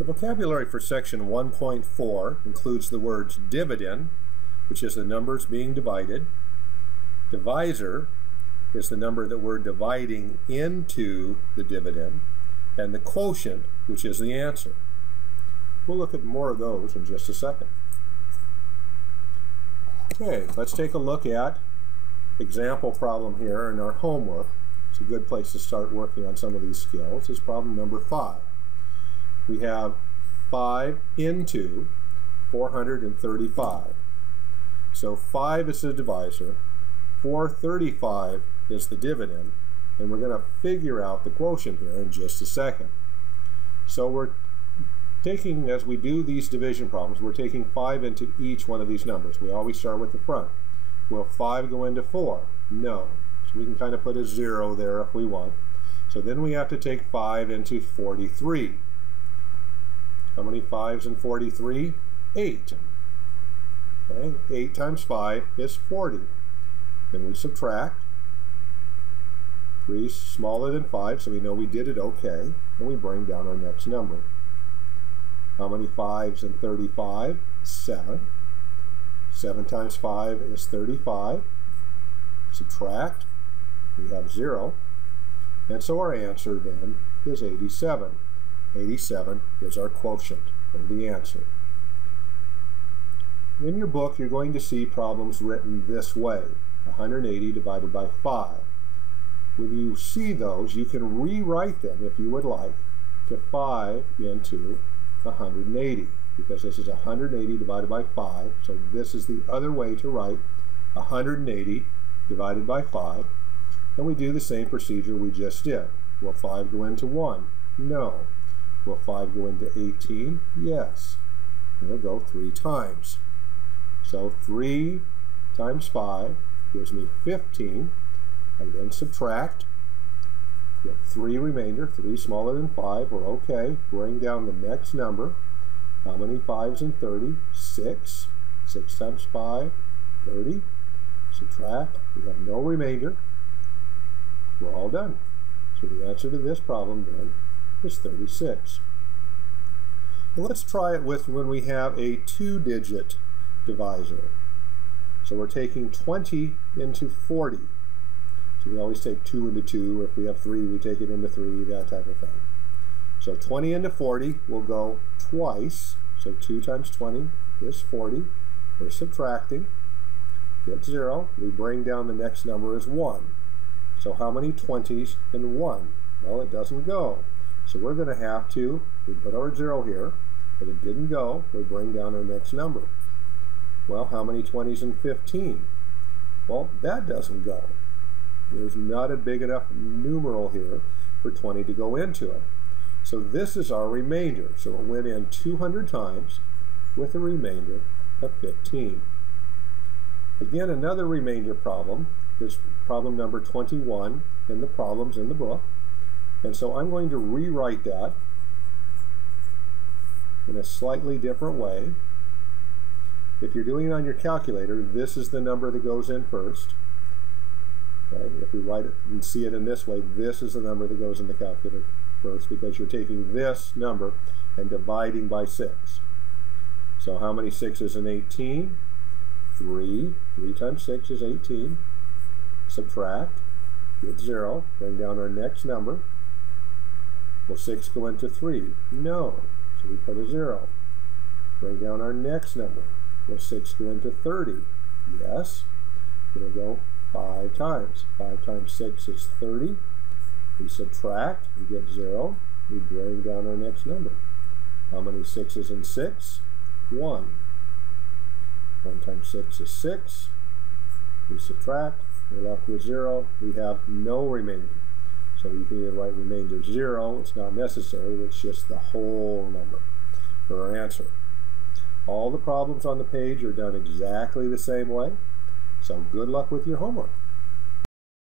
The vocabulary for section 1.4 includes the words dividend, which is the numbers being divided. Divisor is the number that we're dividing into the dividend. And the quotient, which is the answer. We'll look at more of those in just a second. Okay, let's take a look at example problem here in our homework. It's a good place to start working on some of these skills. It's problem number 5. We have 5 into 435. So 5 is the divisor, 435 is the dividend, and we're going to figure out the quotient here in just a second. So we're taking, as we do these division problems, we're taking 5 into each one of these numbers. We always start with the front. Will 5 go into 4? No. So we can kind of put a 0 there if we want. So then we have to take 5 into 43. How many 5s in 43? 8. Okay, 8 times 5 is 40. Then we subtract. 3 is smaller than 5, so we know we did it okay. And we bring down our next number. How many 5s in 35? 7. 7 times 5 is 35. Subtract. We have 0. And so our answer then is 87. 87 is our quotient, or the answer. In your book, you're going to see problems written this way, 180 divided by 5. When you see those, you can rewrite them, if you would like, to 5 into 180, because this is 180 divided by 5, so this is the other way to write 180 divided by 5, and we do the same procedure we just did. Will 5 go into 1? No. Will 5 go into 18? Yes. It'll go 3 times. So 3 times 5 gives me 15. I then subtract. Get 3 remainder. 3 smaller than 5. We're okay. Bring down the next number. How many 5s in 30? 6. 6 times 5, 30. Subtract. We have no remainder. We're all done. So the answer to this problem then is 36. Well, let's try it with when we have a 2-digit divisor. So we're taking 20 into 40. So we always take 2 into 2, or if we have 3, we take it into 3, that type of thing. So 20 into 40 will go twice. So 2 times 20 is 40. We're subtracting. Get 0. We bring down the next number as 1. So how many 20s in 1? Well, it doesn't go. So we're going to have to, we put our 0 here, but it didn't go. We bring down our next number. Well, how many 20s in 15? Well, that doesn't go. There's not a big enough numeral here for 20 to go into it. So this is our remainder. So it went in 200 times with a remainder of 15. Again, another remainder problem is problem number 21 in the problems in the book. And so I'm going to rewrite that in a slightly different way. If you're doing it on your calculator, this is the number that goes in first. Okay? If we write it and see it in this way, this is the number that goes in the calculator first, because you're taking this number and dividing by 6. So how many 6s in 18? 3. 3 times 6 is 18. Subtract. Get 0. Bring down our next number. Will 6 go into 3? No. So we put a 0. Bring down our next number. Will 6 go into 30? Yes. It'll go 5 times. 5 times 6 is 30. We subtract. We get 0. We bring down our next number. How many 6s in 6? 1. 1 times 6 is 6. We subtract. We're left with 0. We have no remainder. So you can either write remainder 0. It's not necessary. It's just the whole number for our answer. All the problems on the page are done exactly the same way. So good luck with your homework.